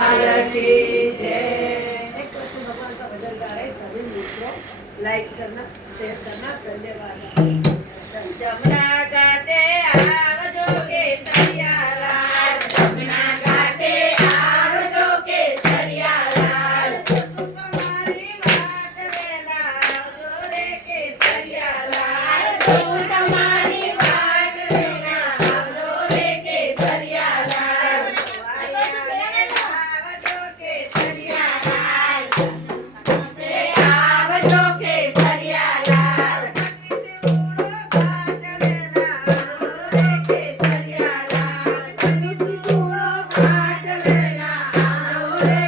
की जय। भगवान का भजन गा रहे सभी मित्रों, लाइक करना, शेयर करना, धन्यवाद। जमुना घाटे आवजो केसरिया लाल, जमुना घाटे आवजो केसरिया लाल, तुम्हारी वाट वेला आवजो रे केसरिया लाल, तुम्हारी वाट वेला आवजो रे केसरिया लाल, आवजो केसरिया लाल, आवजो केसरिया लाल, भाट वेला आवजो रे